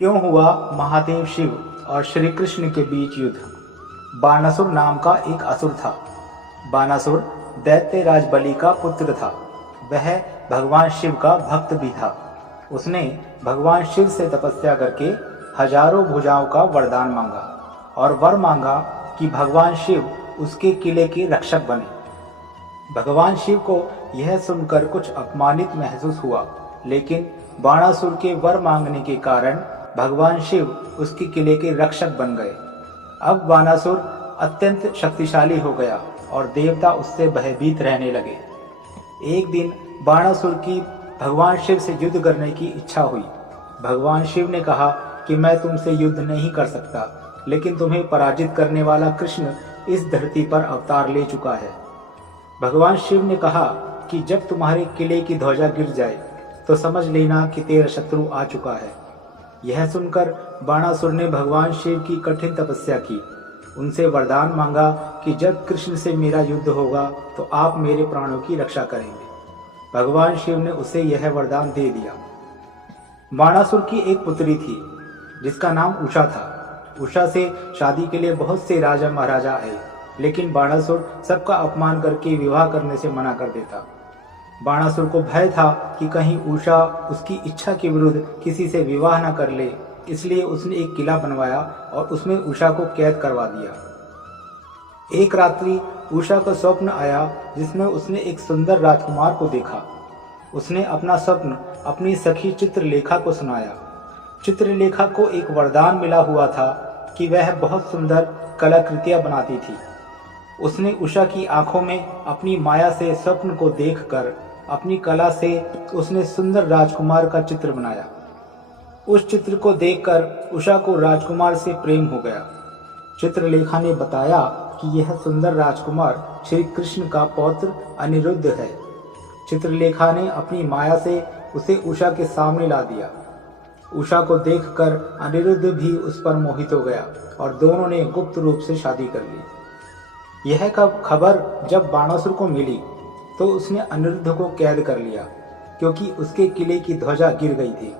क्यों हुआ महादेव शिव और श्री कृष्ण के बीच युद्ध। बानासुर नाम का एक असुर था। बानासुर दैत्य राज बलि का पुत्र था। वह भगवान शिव का भक्त भी था। उसने भगवान शिव से तपस्या करके हजारों भुजाओं का वरदान मांगा और वर मांगा कि भगवान शिव उसके किले के रक्षक बने। भगवान शिव को यह सुनकर कुछ अपमानित महसूस हुआ, लेकिन बाणासुर के वर मांगने के कारण भगवान शिव उसके किले के रक्षक बन गए। अब बाणासुर अत्यंत शक्तिशाली हो गया और देवता उससे भयभीत रहने लगे। एक दिन बाणासुर की भगवान शिव से युद्ध करने की इच्छा हुई। भगवान शिव ने कहा कि मैं तुमसे युद्ध नहीं कर सकता, लेकिन तुम्हें पराजित करने वाला कृष्ण इस धरती पर अवतार ले चुका है। भगवान शिव ने कहा कि जब तुम्हारे किले की ध्वजा गिर जाए तो समझ लेना कि तेरा शत्रु आ चुका है। यह सुनकर बाणासुर ने भगवान शिव की कठिन तपस्या की। उनसे वरदान मांगा कि जब कृष्ण से मेरा युद्ध होगा तो आप मेरे प्राणों की रक्षा करेंगे। भगवान शिव ने उसे यह वरदान दे दिया। बाणासुर की एक पुत्री थी जिसका नाम उषा था। उषा से शादी के लिए बहुत से राजा महाराजा आए, लेकिन बाणासुर सबका अपमान करके विवाह करने से मना कर देता। बाणासुर को भय था कि कहीं उषा उसकी इच्छा के विरुद्ध किसी से विवाह न कर ले, इसलिए उसने एक किला बनवाया और उसमें उषा को कैद करवा दिया। एक रात्रि उषा को स्वप्न आया जिसमें उसने एक सुंदर राजकुमार को देखा। उसने अपना स्वप्न अपनी सखी चित्रलेखा को सुनाया। चित्रलेखा को एक वरदान मिला हुआ था कि वह बहुत सुंदर कलाकृतियां बनाती थी। उसने उषा की आंखों में अपनी माया से स्वप्न को देखकर अपनी कला से उसने सुंदर राजकुमार का चित्र बनाया। उस चित्र को देखकर उषा को राजकुमार से प्रेम हो गया। चित्रलेखा ने बताया कि यह सुंदर राजकुमार श्री कृष्ण का पौत्र अनिरुद्ध है। चित्रलेखा ने अपनी माया से उसे उषा के सामने ला दिया। उषा को देखकर अनिरुद्ध भी उस पर मोहित हो गया और दोनों ने गुप्त रूप से शादी कर ली। यह खबर जब बाणासुर को मिली तो उसने अनिरुद्ध को कैद कर लिया, क्योंकि उसके किले की ध्वजा गिर गई थी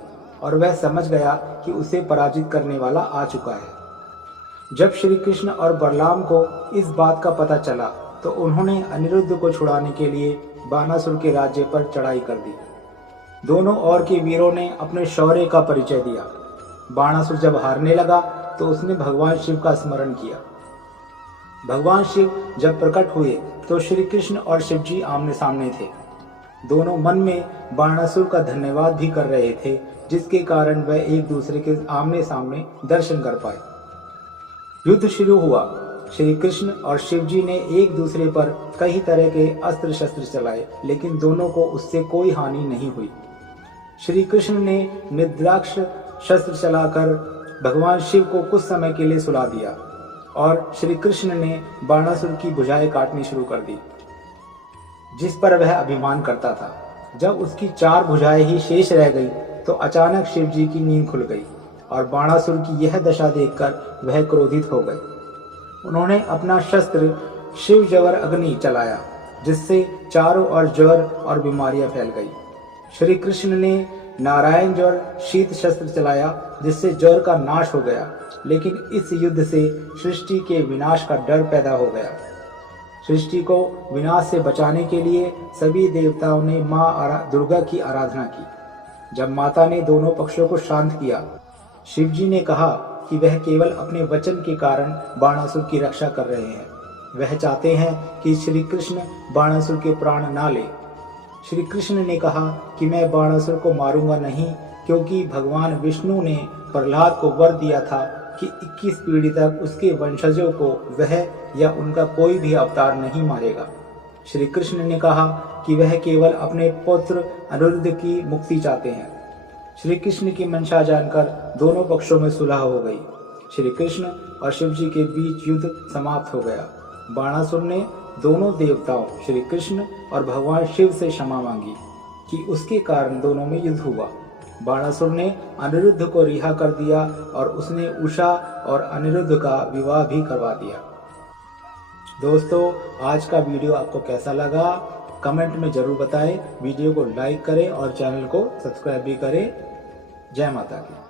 और वह समझ गया कि उसे पराजित करने वाला आ चुका है। जब श्री कृष्ण और बलराम को इस बात का पता चला तो उन्होंने अनिरुद्ध को छुड़ाने के लिए बाणासुर के राज्य पर चढ़ाई कर दी। दोनों ओर के वीरों ने अपने शौर्य का परिचय दिया। बाणासुर जब हारने लगा तो उसने भगवान शिव का स्मरण किया। भगवान शिव जब प्रकट हुए तो श्री कृष्ण और शिव जी आमने सामने थे। दोनों मन में बाणासुर का धन्यवाद भी कर रहे थे, जिसके कारण वह एक दूसरे के आमने सामने दर्शन कर पाए। युद्ध शुरू हुआ। श्री कृष्ण और शिव जी ने एक दूसरे पर कई तरह के अस्त्र शस्त्र चलाए, लेकिन दोनों को उससे कोई हानि नहीं हुई। श्री कृष्ण ने निद्राक्ष शस्त्र चलाकर भगवान शिव को कुछ समय के लिए सुला दिया और श्री कृष्ण ने बाणासुर की भुजाएं काटनी शुरू कर दी, जिस पर वह अभिमान करता था। जब उसकी 4 भुजाएं ही शेष रह गई तो अचानक शिव जी की नींद खुल गई और बाणासुर की यह दशा देखकर वह क्रोधित हो गए। उन्होंने अपना शस्त्र शिव ज्वर अग्नि चलाया, जिससे चारों ओर ज्वर और बीमारियां फैल गई। श्री कृष्ण ने नारायण ज्वर शीत शस्त्र चलाया, जिससे ज्वर का नाश हो गया, लेकिन इस युद्ध से सृष्टि के विनाश का डर पैदा हो गया। सृष्टि को विनाश से बचाने के लिए सभी देवताओं ने माँ दुर्गा की आराधना की। जब माता ने दोनों पक्षों को शांत किया, शिव जी ने कहा कि वह केवल अपने वचन के कारण बाणासुर की रक्षा कर रहे हैं। वह चाहते हैं कि श्री कृष्ण बाणासुर के प्राण ना ले। श्री कृष्ण ने कहा कि मैं बाणासुर को मारूंगा नहीं, क्योंकि भगवान विष्णु ने प्रहलाद को वर दिया था कि 21 पीढ़ी तक उसके वंशजों को वह या उनका कोई भी अवतार नहीं मारेगा। श्री कृष्ण ने कहा कि वह केवल अपने पुत्र अनिरुद्ध की मुक्ति चाहते हैं। श्री कृष्ण की मंशा जानकर दोनों पक्षों में सुलह हो गई। श्री कृष्ण और शिव जी के बीच युद्ध समाप्त हो गया। बाणासुर ने दोनों देवताओं श्री कृष्ण और भगवान शिव से क्षमा मांगी कि उसके कारण दोनों में युद्ध हुआ। बाणासुर ने अनिरुद्ध को रिहा कर दिया और उसने उषा और अनिरुद्ध का विवाह भी करवा दिया। दोस्तों, आज का वीडियो आपको कैसा लगा कमेंट में जरूर बताएं। वीडियो को लाइक करें और चैनल को सब्सक्राइब भी करें। जय माता की।